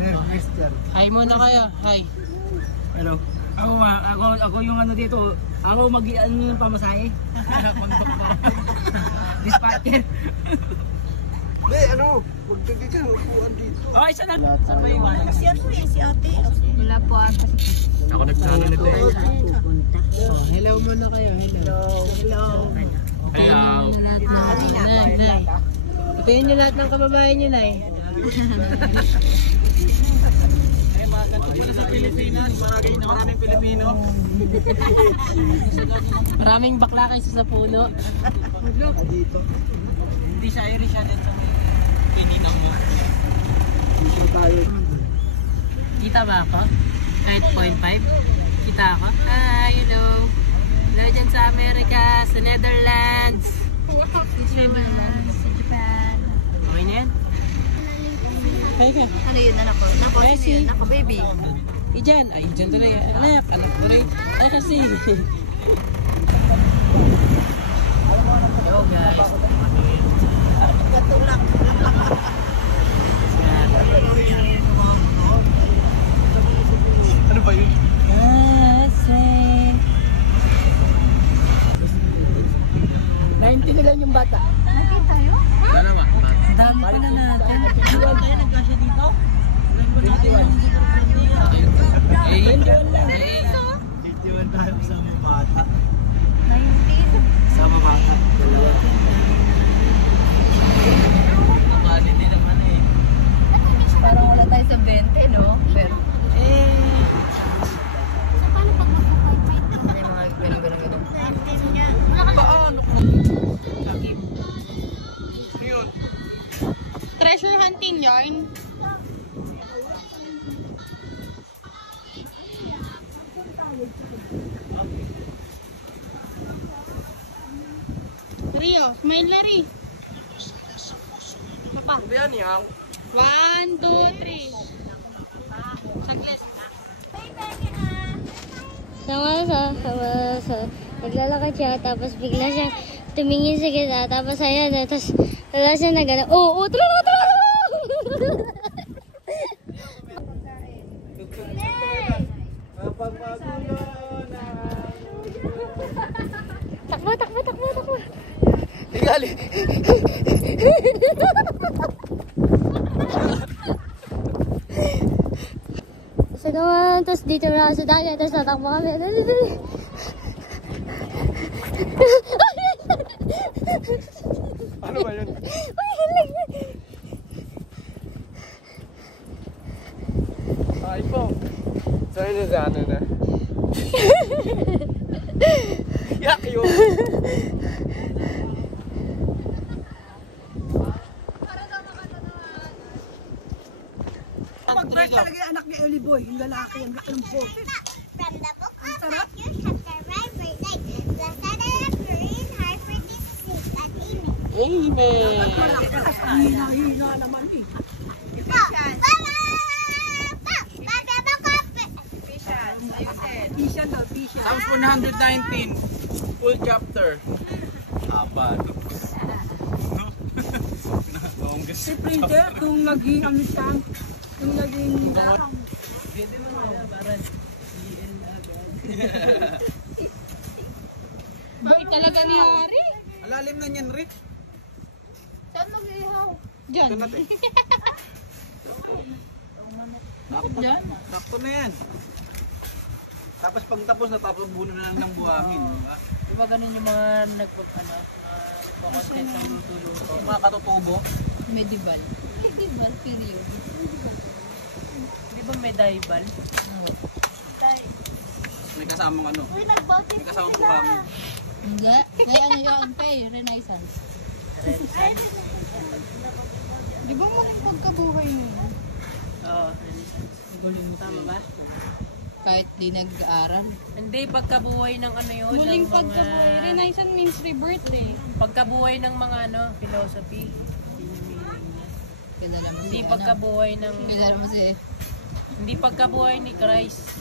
Sir Christian. Hi muna kayo. Hi. Hello. Ako yung ano dito. Ako mag-ano yung pamasahe. Dispatcher. May ano, magtagay ka, upuan dito. Oh, isa lang. Saan ba yung iwan? Kasi ano eh, si ate. Wala po ata. Ako nagsana nito eh. Hello muna kayo. Hello. Hello. Ituin nyo lahat ng kababayan nyo na eh. Mga ganito pala sa Pilipinas. Maraming Pilipino. Maraming bakla kayo sa puno. Hindi siya Irish siya din sa may Pininang mo. Kita ba ako? Kahit 0.5? Kita ako? Hi, hello. Hello dyan sa Amerika, sa Netherlands. Sa Japan. Okay na yan? Okay ka. Ano yun, anak ko? Napost yun, anak ko, baby. Ijan. Ay, Ijan tuloy. Anak ko rin. Ay kasi. Yo guys. Katulak. Ano ba yun? 90 na lang yung bata. Nakita tayo? Wala naman. Dami pa na natin. Iwan tayo nagkasya dito? 21 lang. 81 tayo sa mga bata. 19. Sa mga bata. Makalit din naman eh. Parang wala tayo sa 20, no? Pero, ano yung mga ganun-ganun? Treasure hunting yarn. Rio, smile na rin. Papa. Yan yang. 1, 2, 3. Saglit. Sama. Naglalakad siya, tapos bigla siya tumingin sa gitna, tapos ayan, tapos wala siya na gano'n. Oo, tulungan! Takbo. Tigali. Sa gawan, tapos dito na sa dagat, tapos tatakbo kami. Ano ba yun? Ay po. Sorry na sa ano na. Yak yun. Pag-birth talaga yung anak ni Ellie Boy, yung lalaki, yung boy. From the book of Matthew, chapter 5, verse 8. Blessed are the pure in heart, for this is an amen. Amen. Hina naman eh. Fishan. Psalms 119. Full chapter. Apat. Si Printer, kung naging ano siya, kung naging Bait talaga ni Hari. Alalim na niyan, Rick. Saan mag-ihaw? Diyan. Ito natin. Diyan? Sakto na yan. Tapos pag tapos na, tapos buno na lang ng buhangin. Di ba ganun yung mga nagpo-content sa YouTube? Yung mga katutubo. Medieval. Medieval period. Di ba medieval? May kasamang ano. May kasamang buhangin. Hindi. May ano yun kay Renaissance. Di ba muling pagkabuhay nyo? Oo. Tama ba? Kahit di nag-aaral. Hindi, pagkabuhay ng ano yun. Muling ng pagkabuhay. Renaissance means rebirth eh. Pagkabuhay ng mga ano, philosophy. Kilala mo si Hindi pagkabuhay ng... Kilala mo si... Hindi pagkabuhay ni Christ.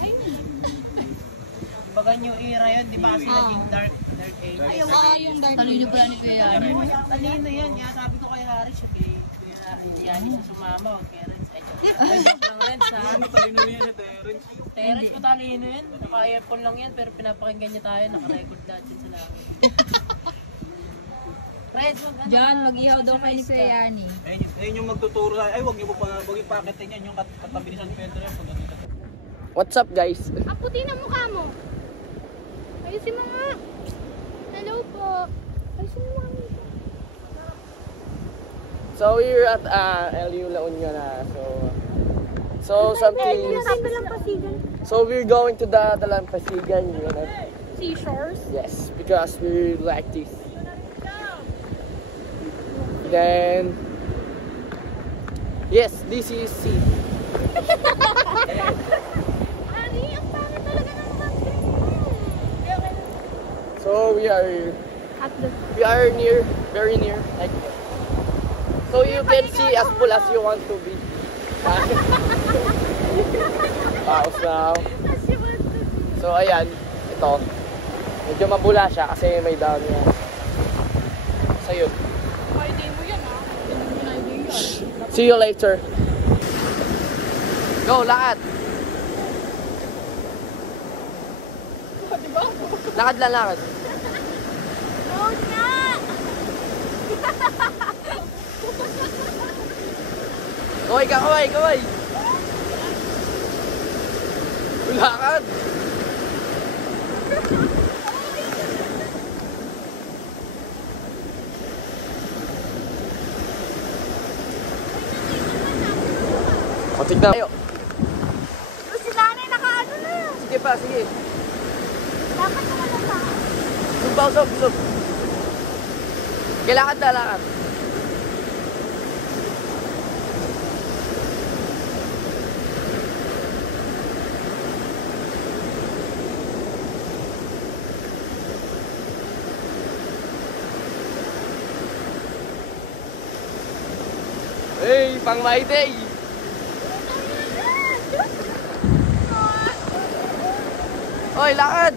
Baka new era yun, di ba? Kasi naging dark age. Yung dark. Talino pala ni Kuya Yani. Talino yan. Kaya sabi ko kay Harry, siya yan siya sumama. Huwag kaya rin. Ay, joke lang Terence ha. Talino rin yan sa Terence. Terence, matalino yun. Naka-earphone lang yan, pero pinapakinggan niya tayo. Naka-record lahat yun sa langit. Red, wag ano. John, mag-ihaw daw kayo sa Yani. Ayun yung magtuturo sa... Ay, huwag niyo po pa... Huwag ipakitin yan yung katabi ni San Pedro yan. What's up guys? Ang puti ng mukha mo. Ayusin mo nga. Hello po. Ayusin mo nga. So we're at LU La Union na. So something. So we're going to the Dalampasigan, you know. Seashores. Yes, because we like this. Then yes, this is sea. Ari, ang pangit talaga ng country. So we are near, very near, like. So you can see as full as you want to be. Pause now. So ayan, ito. Medyo mabula siya kasi may down yan. So yun. See you later. Go, lakad. Lakad lang, lakad. Kaway ka, kaway, kaway. Lakad. O, tignan tayo. Si nanay nakaano na. Sige pa, sige. Dapat naman na pa. Sub. Lakad na, lakad. Hey, pang my day. Oy, lakad.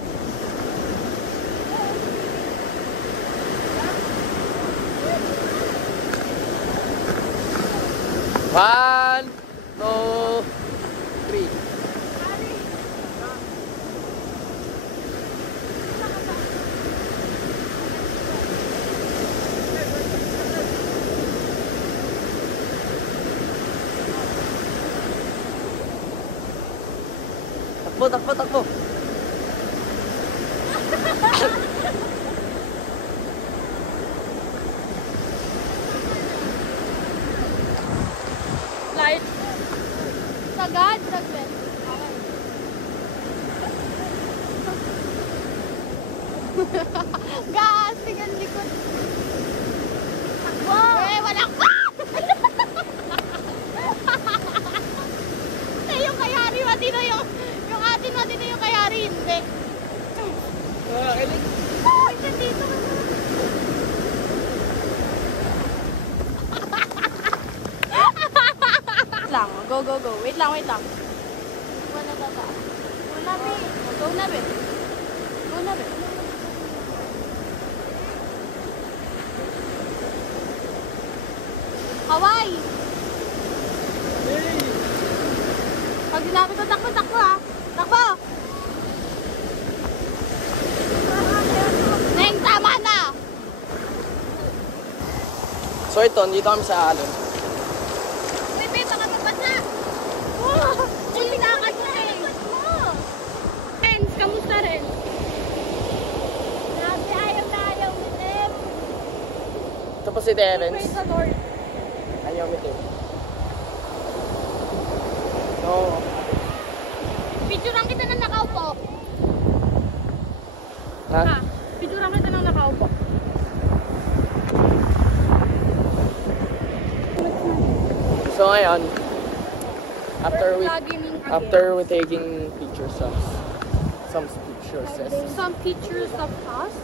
One, two, three. Takbo. Light. Sagad, saglit. Gas, tingnan likod. Wow! Eh, wala ka! Yung kayari, matino yung atin matino yung kayari, hindi. Ay, nandito ka lang. Go. Wait lang. Wala baba. Go na, be. Hawaii! Pag sinabi ko, takbo ha. Takbo! Neng, tama na! So ito, dito kami sa alon. Uy, babe, baka mabasa! Uy, nakakasay! Renz, kamusta rin? Grabe, ayaw with them. Ito po si Terence. Praise the Lord. Ayaw with him. No. Picturean kita ng nakaupo. Ha? Picturean kita ng nakaupo. So ngayon, after we taking pictures of some pictures of us,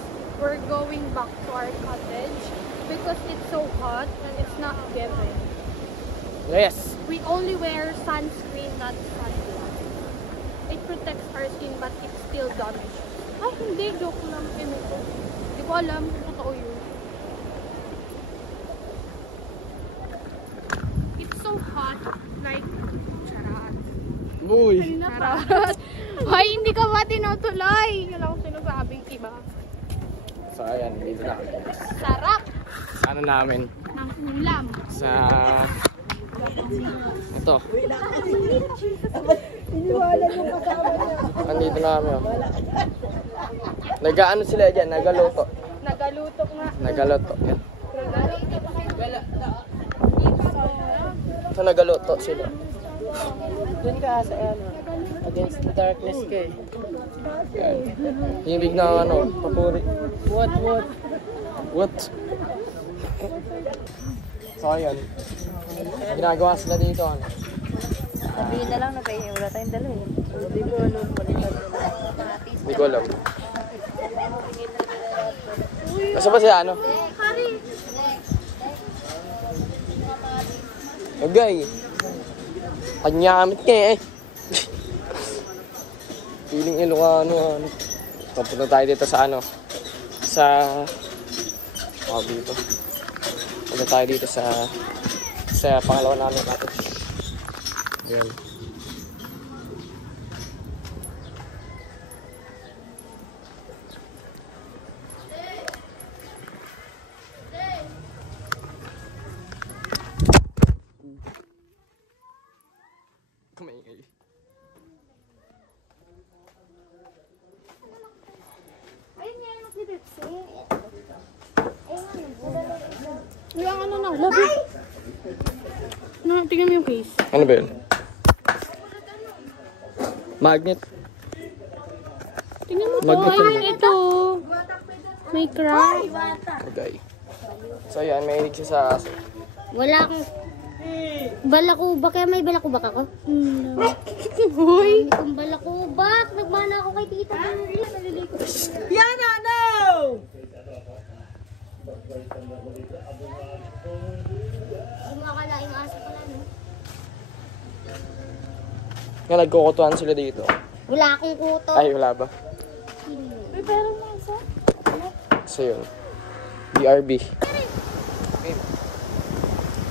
we're going back to our cottage because it's so hot and it's not giving. Yes. We only wear sunscreen, not sunblock. It protects our skin but it still damages. Ay, hindi. Joke lang. Hindi ko alam kung totoo yun. It's so hot. Like, charot. Charot. Hoy, hindi ka ba tinutuloy? Yun lang sinasabing iba. So ayan, dito na kami. Sarap Ano namin? ng ulam. Sa... Ito. Andito na kami, oh. Nag-ano sila dyan? Nagaluto. Nagaluto nga. Nagaluto. Yan. Nagaluto. So nagaluto sila. Doon ka sa ano, against the darkness ka eh. Yan. Hibig na ano, papuri. What? What? So ayan. Ginagawa sila dito, ano? Sabihin na lang na kaya wala tayong dala eh. Hindi ko ano, balikan. Hindi ko alam. Nasa ba siya, ano? Okay. Kanyamit ka eh. Piling Ilocano, ano. Punta tayo dito sa ano. Sa... dito. Punta tayo dito sa pangalawa namin cottage. Yan. Kumaingay. Yung ano na, labi. Tingnan mo yung case. Ano ba yun? Magnet. Tingnan mo to. Magnet Ay, yun. ito. May craft. Okay. So yan, may hilig siya sa aso. Wala akong balakubak. Kaya may balakubak ako? Hoy. Kung balakubak, nagmana ako kay tita. Yan, ano? Kumakalaing aso pala, no? Nga nagkukutuhan sila dito. Wala akong kuto. Ay, wala ba? May pera mo isa. So yun. BRB.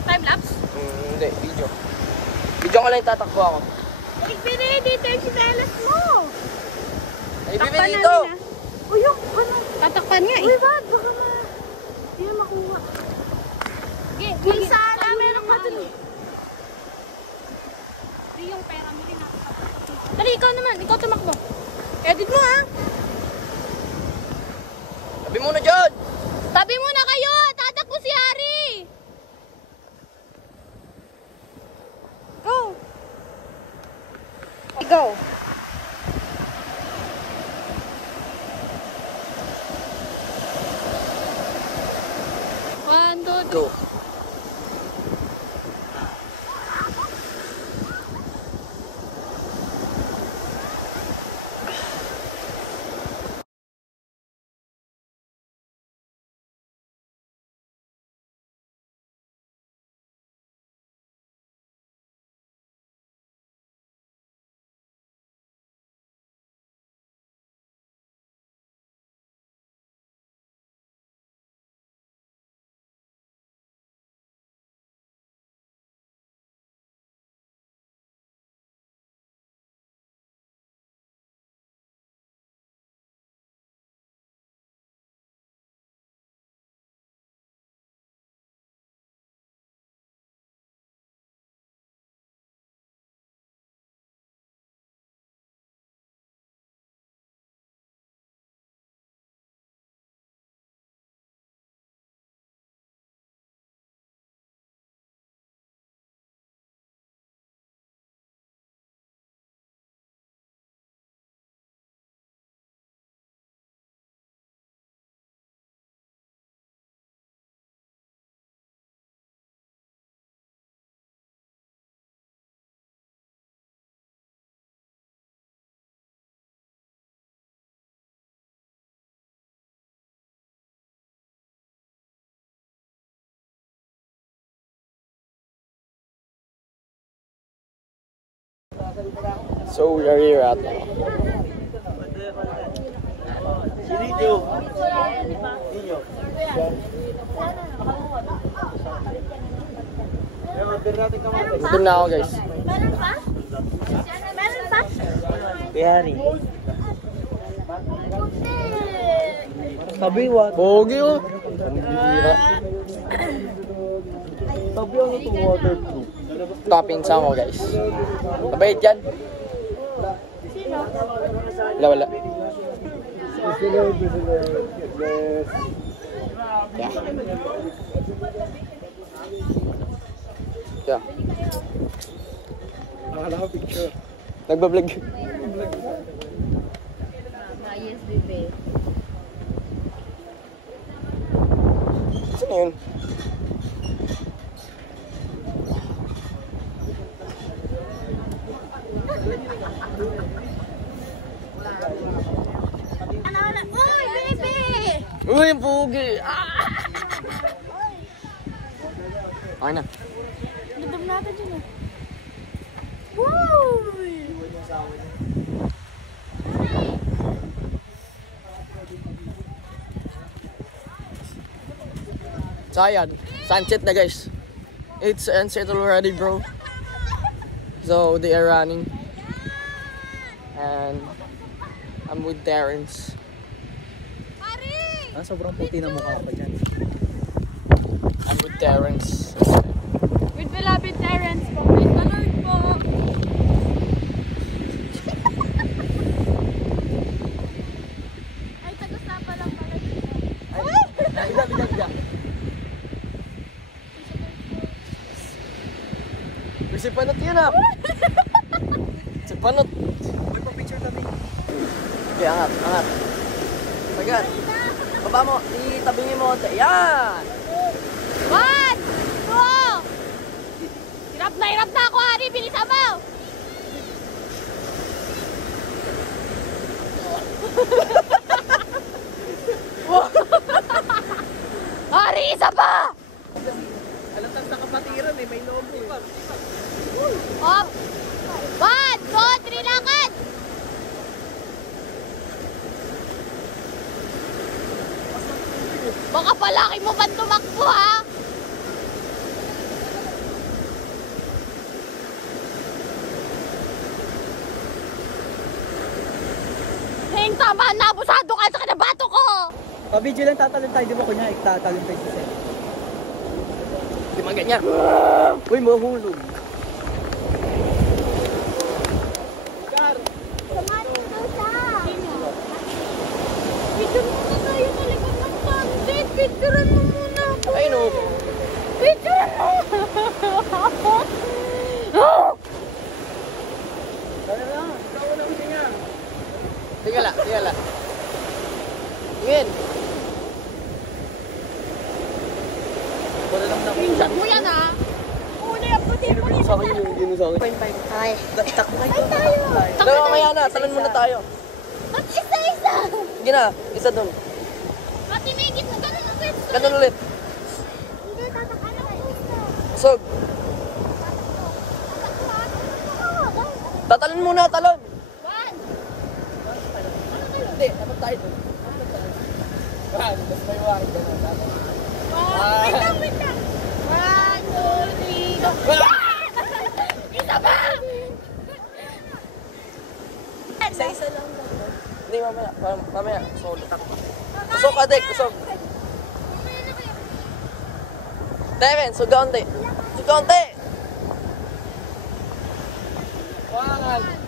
Time-lapse? Hindi, video. Video ko lang tatakbo ako. Ibigay dito yung sinelas mo. Ay, bibili dito! Uy, yung ano? Tatakpan niya eh. Uy, bad. Baka ma... Hindi na makuha. May sana. Meron pa dun eh. Hindi yung pera mo rin. Dali, ikaw naman. Ikaw tumakbo. Edit mo ha. Sabi muna dyan! Tabi muna kayo! Tatakbo si Ari! Go! Go! One, two, three. Go. So we are here at Gutom na ako guys. Meron pa? Meron pa? Kuyari. Sabi what? Pogi oh. Sabi ano itong waterproof? Toppings ako guys. Mabait yan. Wala. Yeah. Nakala ko picture. Nagbablog. Yes, bebe. Saan yun? Uy, baby! Uy, pogi! Ah! Okay na. Dudum natin dyan eh. Woo! So ayan, sunset na guys. It's sunset already bro. So they are running. And I'm with Terrence. Sobrang puti na mukha pa dyan. I'm with Terrence. With beloved Terrence po. Praise the Lord po. Ay, tagus-sapa lang pala dito. Si Panot yun ah! Si Panot! Magpa-picture kami. Okay, angat. Agad. Baba mo, itabingin mo. Yan! 1, 2! Hirap na ako, Hari. Bilisan mo! Hari, isa pa! Alatang sa kapatiran eh, may loob pa. Oh. 1, 2, 3, lakad! Baka palaki mo man tumakbo, ha? Hing, tama na! Abusado ka sa kanabato ko! Pa-video lang tatalon tayo, di ba kunya? Tatalon tayo sa Di man ganyan. Uy, mahulog. Picture muna tayo sa likod ng sunset. Picturean mo muna ako. Ayun o. Picturean mo. Tingala. Tingin. Wala lang na. Pinsan mo yan, ha? Una yung puti-puti. Sa akin yun sa akin. Ay, Takbo tayo! Dalawa kaya na, talon muna tayo. At isa-isa! Sige na, isa doon. Pati may git na ganun ang pwesto. Ganun ulit. Hindi, tatakala ko isa. Usog. Tatalon muna, talon. 1. Hindi, dapat tayo doon. Mas may wari ganun. Wait lang. 1, 2, 3, go. Isa pa! Isa-isa lang. Hindi, mamaya. Solo. Usog ka, Dek. Usog. Devin, sugaunti. Sugaunti! 1.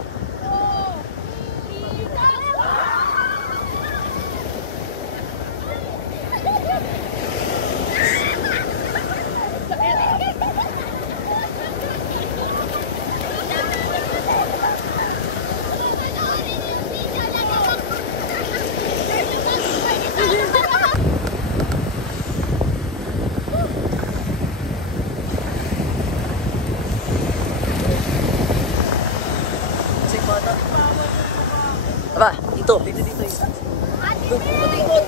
Aba, dito. Dito. Ikot.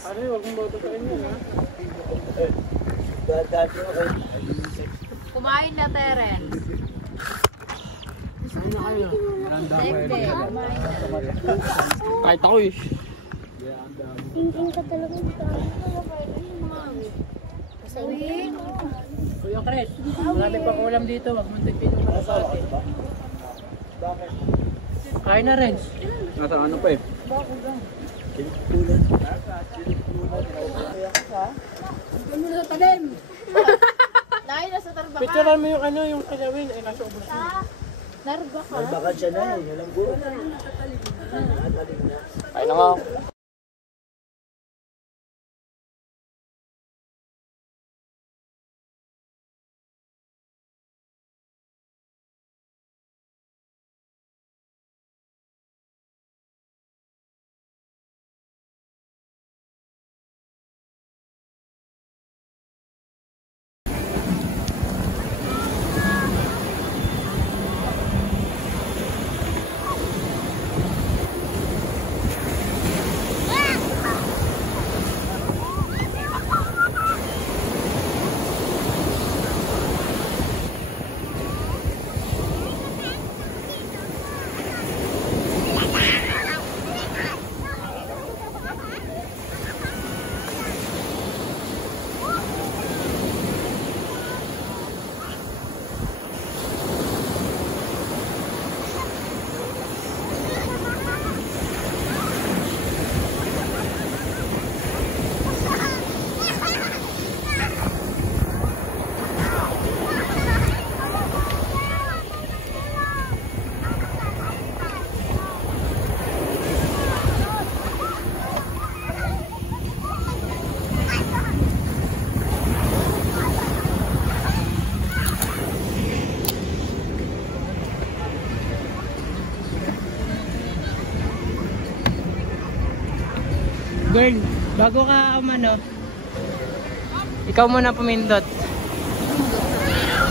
Pare, huwag mong boto sa inyo, ha? Kumain na, Terence. Kahit ako eh. Tingin ka talaga dito. Kuya Chris, marami pa ulam dito. Wag mong tigpin yung kalapati. Kain na, Renz. Nasa ano pa eh? Dahil nasa tarbakan. Picturean mo yung ano, yung kilawin. Eh, kaso ubos na. Narba ka. Kain na nga. Girl, bago ka umano, ikaw muna pumindot.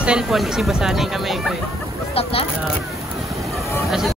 Cellphone kasi basa na yung kamay ko eh. Stop na? Kasi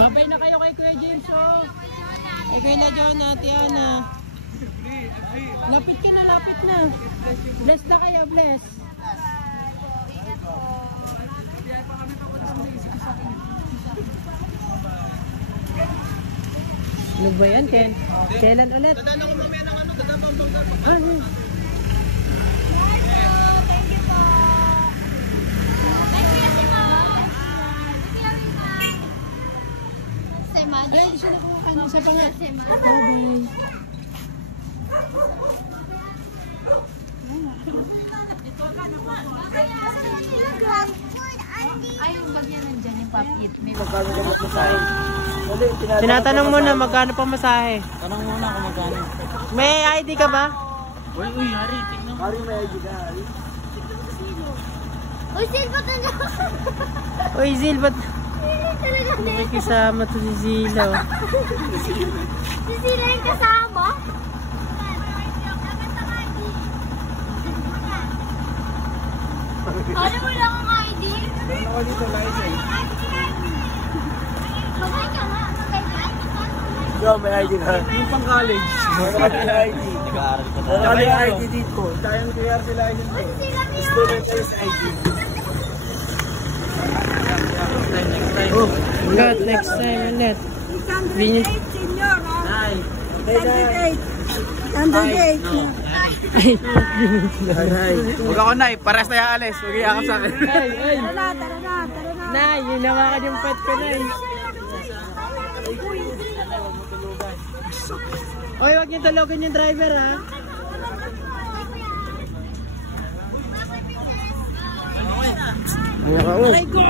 babay na kayo kay Kuya James, oh. Eh, kay na John, Tiana. Lapit ka na, lapit na. Bless na kayo, bless. Ano ba yan, Ken? Kailan ulit? Dadaan ako mamaya ng ano, dadaan ang bangga. Ano? Ay, hindi siya nakuha. Isa pa nga. Bye-bye. Ay, yung bag niya nandyan yung pop-it. Magkano ka magmasahe? Tinatanong mo na magkano pa masahe. Tanong muna kung magkano. May ID ka ba? Uy, Hari, tingnan mo. Hari, may ID ka, Hari. Uy, silbot na dyan. Uy, Zil, ba't Talaga na. may kasama to si Zila? Si Sila yung kasama. Ano mo lang ang ID? Ano ka dito, license? Magay ka nga. Yo, may ID ka. Yung pang college. Ano ka may ID? Nag-aaral ka Ano ka may ID dito? Tayong QRC license ko. Student is ID. Oh, God, next time ulit. Binis. Nay. Huwag ako, Nay. Pares na yung alis. Huwag iyakas sa akin. Nay, yun naman yung pet ko, Nay. Oy, wag niyo tulugan yung driver, ha? Aray ko!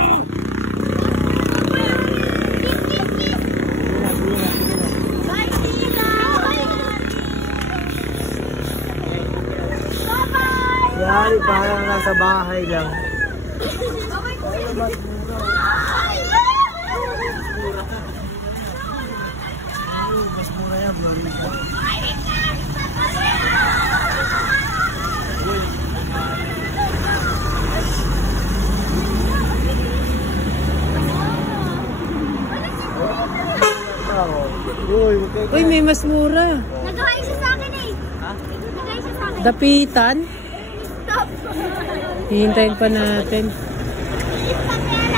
Yari, parang nasa bahay lang. Uy, may mas mura. Nag-hi siya sa akin eh. Nag-hi siya sa akin. Dapitan. Stop. Hihintayin pa natin. Stop.